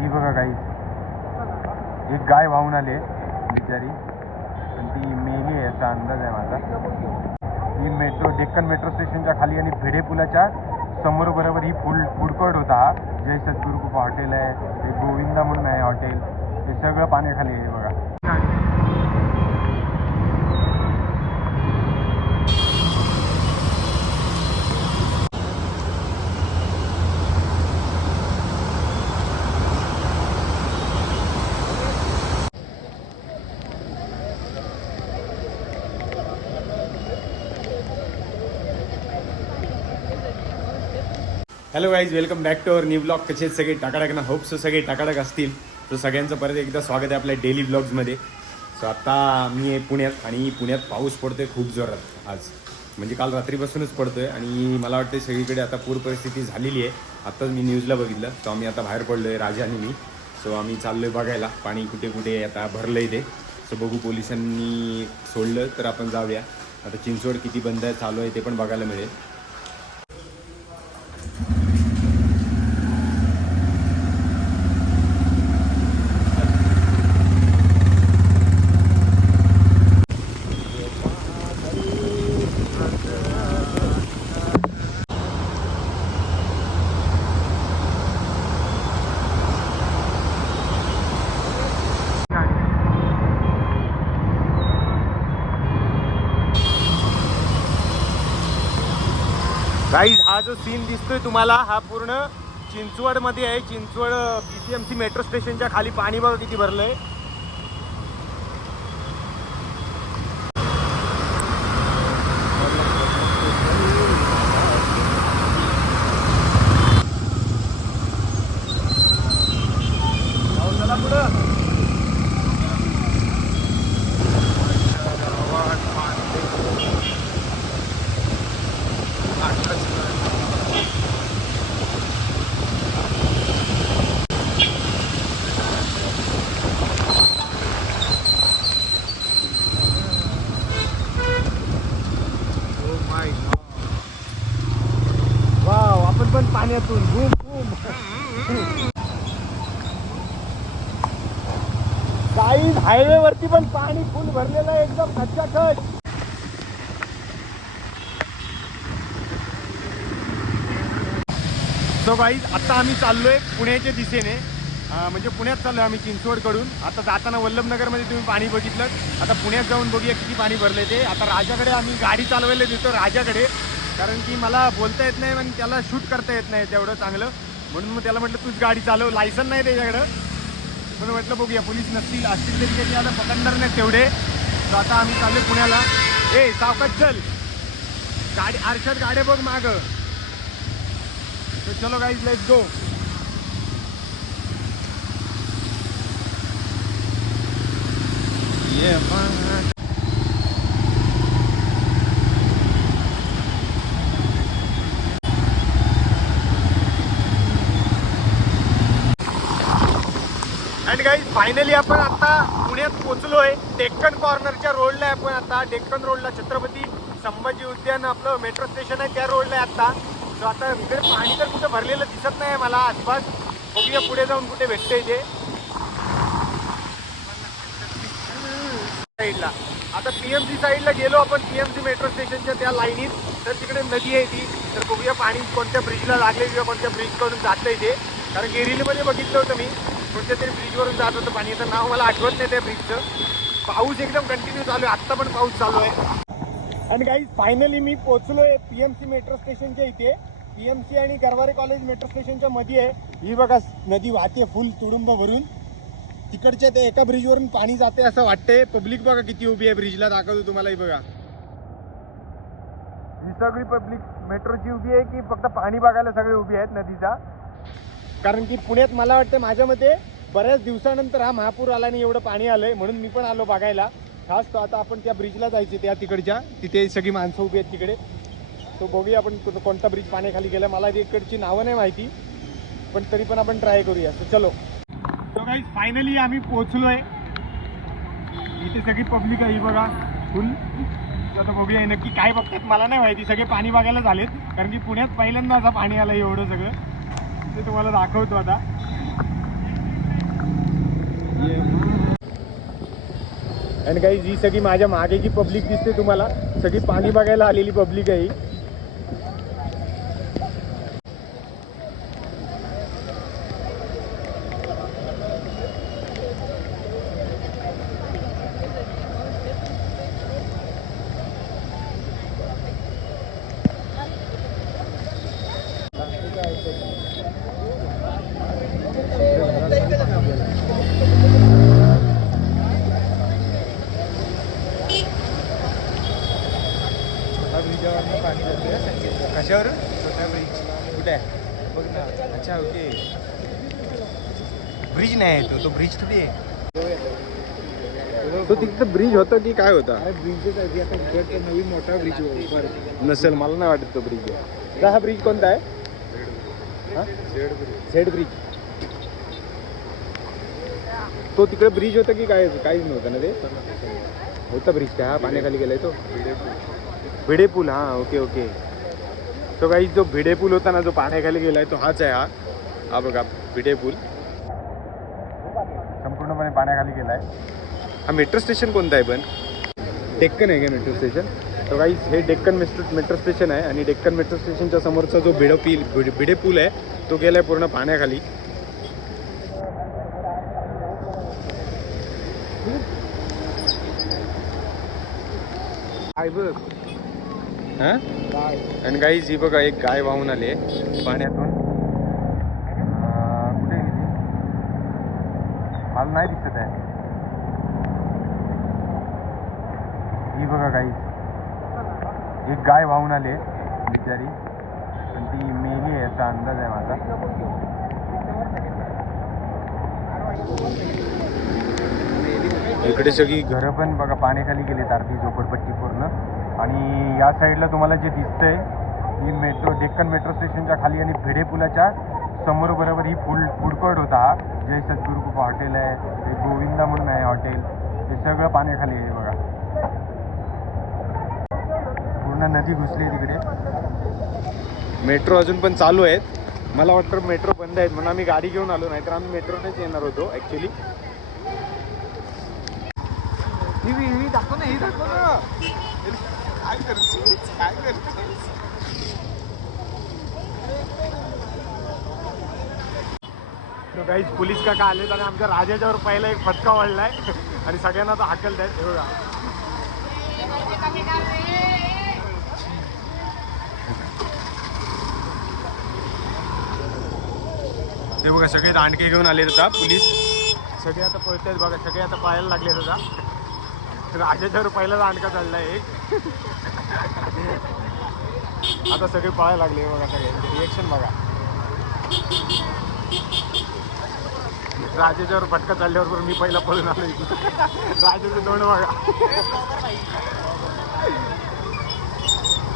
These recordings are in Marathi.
ही बघा गाई एक गाय वाहून आली बिचारी. पण ती मेली आहे असा अंदाज आहे माझा. ही मेट्रो डेक्कन मेट्रो स्टेशनच्या खाली आणि भिडे पुलाच्या समोर बरोबर ही फुल फूड कोर्ट होता. हा जय सद्गुरुकुपा हॉटेल आहे. ते गोविंदा म्हणून आहे हॉटेल हे सगळं पाण्याखाली आहे हे बघा hello guys welcome back to our new blog कसे सगळे? टाकाटाक ना होप सो सगळे टाकाटाक असतील. तर सगळ्यांचं परत एकदा स्वागत आहे आपल्या डेली ब्लॉग्समध्ये सो आता मी आहे पुण्यात आणि पुण्यात पाऊस पडतोय खूप जोरात आज. म्हणजे काल रात्रीपासूनच पडतोय आणि मला वाटतं सगळीकडे आता पूर परिस्थिती झालेली आहे. आत्ताच मी न्यूजला बघितलं. तर आम्ही आता बाहेर पडलोय राजा आणि मी. सो आम्ही चाललोय बघायला. पाणी कुठे कुठे आता भरलंय ते. सो बघू पोलिसांनी सोडलं तर आपण जाऊया. आता चिंचवड किती बंद आहे चालू आहे ते पण बघायला मिळेल गाईज हा जो सीन दिसतोय तुम्हाला हा पूर्ण चिंचवडमध्ये आहे. चिंचवड सी मेट्रो स्टेशनच्या खाली पाणी बघा किती भरलं आहे आपण पण पाण्यातून बूम बूम काही हायवे वरती पण पाणी फुल भरलेलं आहे एकदम खचाखच सो गाईज आता आम्ही चाललोय पुण्याच्या दिशेने. म्हणजे पुण्यात चाललोय आम्ही चिंचवडकडून. आता जाताना वल्लभनगरमध्ये तुम्ही पाणी बघितलं. आता पुण्यात जाऊन बघूया किती पाणी भरले ते. आता राजाकडे आम्ही गाडी चालवायला देतो राजाकडे. कारण की मला बोलता येत नाही आणि त्याला शूट करता येत नाही तेवढं चांगलं. म्हणून मग त्याला म्हटलं तूच गाडी चालव. लायसन नाही त्याच्याकडं. म्हणून म्हटलं बघूया पोलीस नसतील असतील तरी काही आता पकडणार नाही तेवढे. तर आता आम्ही चाललो पुण्याला. ए सावकाश चल. गाडी आरशात गाड्या बघ माग. तर चलो guys let go Yeah, and guys finally आपण आता पुण्यात पोचलोय डेक्कन कॉर्नरच्या रोडला आहे आपण आता. डेक्कन रोडला छत्रपती संभाजी उद्यान आपलं मेट्रो स्टेशन आहे. त्या रोडला आहे आता. सो आता इकडे पाणी तर कुठं भरलेलं दिसत नाही मला. आसपास बघूया पुढे जाऊन कुठे भेटतंय ते. साईडला आता पी एम सी साईडला गेलो आपण. सी एम सी मेट्रो स्टेशनच्या त्या लाईनीत. तर तिकडे नदी आहे ती. तर बघूया पाणी कोणत्या ब्रिजला लागले किंवा कोणत्या ब्रिजकडून जातंय ते. कारण गिरिलीमध्ये बघितलं होतं मी. कोणत्या तरी ब्रिजवरून जात होतं पाणी. तर नाव मला आठवत नाही त्या ब्रिजचं पाऊस एकदम कंटिन्यू चालू आहे. आत्ता पण पाऊस चालू आहे. आणि काही फायनली मी पोहोचलोय पीएमसी मेट्रो स्टेशनच्या इथे. पीएमसी आणि गरवारे कॉलेज मेट्रो स्टेशनच्या मध्ये. आहे ही बघा नदी वाहते फुल तुडुंब भरून. तिकडच्या ते एका ब्रिजवरून पाणी जाते असं वाटतंय. पब्लिक बघा किती उभी आहे ब्रिजला दाखवतो तुम्हाला ही बघा. ही सगळी पब्लिक मेट्रोची उभी आहे की फक्त पाणी बघायला सगळे उभी आहेत नदीचा? कारण की पुण्यात मला वाटतं माझ्या मते बऱ्याच दिवसानंतर हा महापूर आला आणि एवढं पाणी आलंय म्हणून मी पण आलो बघायला. खास तो आता आपण त्या ब्रिजला जायचे त्या तिकडच्या. तिथे सगळी माणसं उभी आहेत तिकडे. तो बघूया आपण कोणता ब्रिज पाण्याखाली गेला. मला इकडची नावं नाही माहिती. पण तरी पण आपण ट्राय करूया. तर चलो. तो काही फायनली आम्ही पोहोचलोय. इथे सगळी पब्लिक आहे ही बघा. फुल आता बघूया नक्की काय बघतात मला नाही माहिती. सगळे पाणी बघायला झालेत. कारण की पुण्यात पहिल्यांदा आता पाणी आलं एवढं सगळं. ते तुम्हाला दाखवतो आता. आणि काही जी सगळी माझ्या मागे जी पब्लिक दिसते तुम्हाला सगळी पाणी बघायला आलेली पब्लिक आहे ब्रिज नाही आहे तो तो ब्रिज थोडी आहे. तो तिथं ब्रिज होता की काय होता? ब्रिजच आहे आता इकडचा नवीन मोठा ब्रिज नसेल मला नाही वाटत तो ब्रिज आहे. हा ब्रिज कोणता आहे? Z bridge. तो तिकडे ब्रिज होता की काय काहीच नव्हतं ना ते? होता ब्रिज काय हा पाण्याखाली गेलाय तो. भिडे पूल हा ओके ओके. तो काही जो भिडे पूल होता ना जो पाण्याखाली गेलाय तो हाच आहे हा. हा बघा भिडे पूल संपूर्णपणे पाण्याखाली गेलाय. हा मेट्रो स्टेशन कोणता आहे पण? डेक्कन आहे का मेट्रो स्टेशन तर काही हे डेक्कन मेट्रो मेट्रो स्टेशन आहे आणि डेक्कन मेट्रो स्टेशनच्या समोरचा जो भिडो पील भिड- पूल आहे तो गेलाय पूर्ण पाण्याखाली. हा? आणि काही जी बघा एक गाय वाहून आली आहे. पाण्यातून अं, कुठे गेली मला नाही दिसत आहे ही बघा काही एक गाय वाहून आली आहे बिचारी पण ती मेली आहे असा अंदाज आहे माझा. इकडे सगळी घरं पण बघा पाण्याखाली गेलीत अर्धी झोपडपट्टी पूर्ण. आणि या साईडला तुम्हाला जे दिसतंय ही मेट्रो डेक्कन मेट्रो स्टेशनच्या खाली आणि भिडे पुलाच्या समोर बरोबर ही फुल फूड कोर्ट होता जे जय सद्गुरू हॉटेल आहे ते गोविंदा म्हणून आहे हॉटेल हे सगळं पाण्याखाली आहे बघा. पूर्ण नदी घुसली आहे तिकडे. मेट्रो अजून पण चालू आहेत. मला वाटतं मेट्रो बंद आहेत म्हणून आम्ही गाडी घेऊन आलो नाही तर आम्ही मेट्रोनेच येणार होतो ॲक्च्युली ही दाखव ना ही दाखव ना. काय तो पोलीस काका आले आणि आमच्या राजाच्यावर पहिला एक फटका वाढलाय. आणि सगळ्यांना तो हाकलत आहेत हे बघा. ते बघा सगळे दांडके घेऊन आले होता पोलीस. सगळे आता पळत बघा सगळे आता पाहायला लागले होता राजाच्यावर पहिला दांडका चढला एक. आता सगळे पळायला लागले बघा सगळे. रिएक्शन बघा. राजाच्यावर फटका चालल्यावर मी पहिला पळून आलो राजाचं दोन बघा.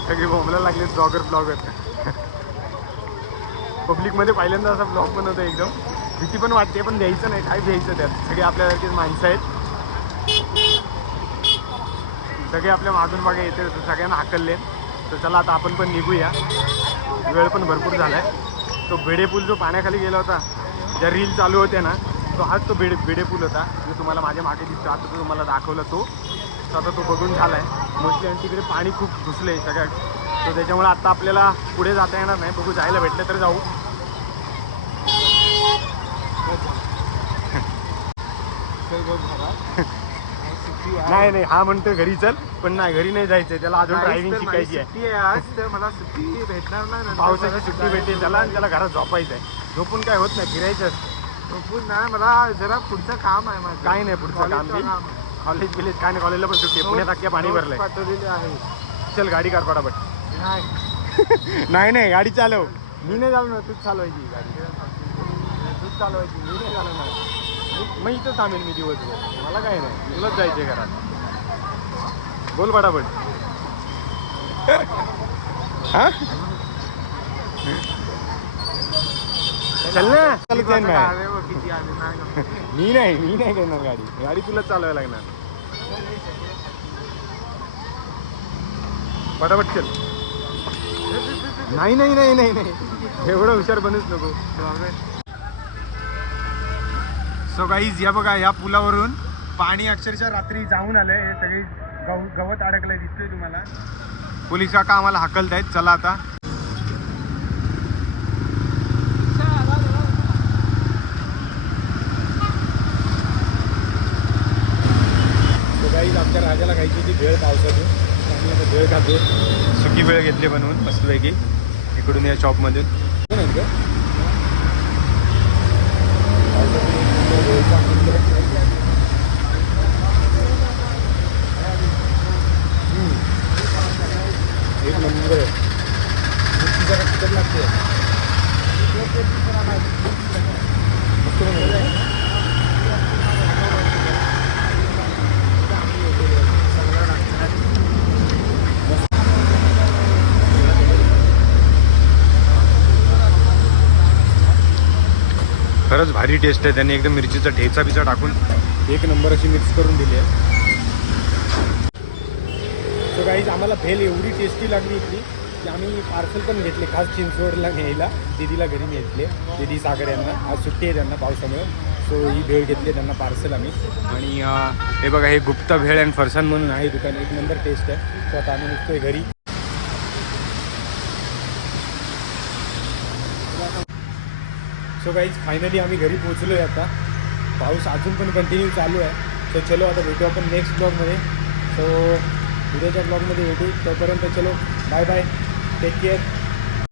सगळे बोंबला लागले ब्लॉगर ब्लॉगर पब्लिकमध्ये पहिल्यांदा असा ब्लॉग बनवतो एकदम. भीती पण वाटते पण द्यायचं नाही काय द्यायचं त्यात? सगळे आपल्यासारखीच माणसं आहेत. सगळे आपल्या मागून मागे येते तर सगळ्यांना हाकलले. तर चला आता आपण पण निघूया. वेळ पण भरपूर झाला आहे तो भिडेपूल जो पाण्याखाली गेला होता ज्या रील चालू होत्या ना तो हाच तो भिडे भिडेपूल होता. जो तुम्हाला माझ्या मागे दिसतो आता तो तुम्हाला दाखवला तो. तर आता तो बघून झाला आहे मोस्टली आणि तिकडे पाणी खूप घुसले सगळ्या तर त्याच्यामुळे आता आपल्याला पुढे जाता येणार नाही. बघू जायला भेटलं तर जाऊ. नाही नाही हा म्हणतो घरी चल पण नाही घरी नाही जायचंय. त्याला अजून ड्रायव्हिंग शिकायची आहे. आज तर मला सुट्टी भेटणार नाही पावसाची सुट्टी. भेटेल त्याला आणि त्याला घरात झोपायचं आहे झोपून काय होत नाही फिरायचं झोपून नाही मला जरा पुढचं काम आहे माझं. काय नाही पुढचं काम काम. कॉलेज बिलेज काय नाही कॉलेजला पण सुट्टी आहे. पुण्यात अख्ख्या पाणी भरलंय पाठवलेले आहे. चल गाडी काढ पटापट नाही. नाही गाडी चालव. मी नाही चालवणार तूच चालवायची गाडी. तूच चालवायची मी नाही चालवणार मी- मग इथं थांबेल मी दिवसभर. मला काय नाही. तुलाच जायचे घरात. बोल पटापट. हा? चल ना. चालत जाईन बाहेर. अरे वा, किती आले नाही का? मी नाही मी नाही घेणार गाडी. गाडी तुलाच चालवायला लागणार. पटापट चल. नाही नाही नाही नाही नाही. एवढं हुशार बनूच नको. सो गाईज या बघा या पुलावरून पाणी अक्षरशः रात्री जाऊन आलंय. हे सगळी गव गवत अडकलंय दिसतंय तुम्हाला. पोलीस काका आम्हाला हाकलतायत चला आता. आमच्या राजाला घ्यायची होती भेळ पावसाची. आम्ही आता भेळ खातो वेळ घेतली बनवून मस्तपैकी इकडून या शॉपमधून का आहेत गं? पावसातून एक नंबर भेळचा आनंद. हम्म. एक नंबर आहे नुसती जरा तिखट लागते मस्त बनवलं आहे. खरंच भारी टेस्ट आहे. त्यांनी एकदम मिरचीचा ठेचा बिचा टाकून एक नंबर अशी मिक्स करून दिली आहे. सो गाईज आम्हाला भेल एवढी टेस्टी लागली इथली की आम्ही पार्सल पण घेतले. खास चिंचवडला न्यायला दीदीला घरी नेतले. दीदी सागर यांना. आज सुट्टी आहे त्यांना पावसामुळे. सो ही भेळ घेतली त्यांना पार्सल आम्ही. आणि हे बघा हे गुप्ता भेळ अँड फरसान म्हणून आहे दुकान. एक नंबर टेस्ट आहे. सो आता आम्ही निघतोय घरी. सो गाईज फायनली आम्ही घरी पोहोचलो आहे आता. पाऊस अजून पण कंटिन्यू चालू आहे. सो चलो आता भेटू आपण नेक्स्ट ब्लॉगमध्ये सो उद्याच्या ब्लॉगमध्ये भेटू. तोपर्यंत चलो बाय बाय टेक केअर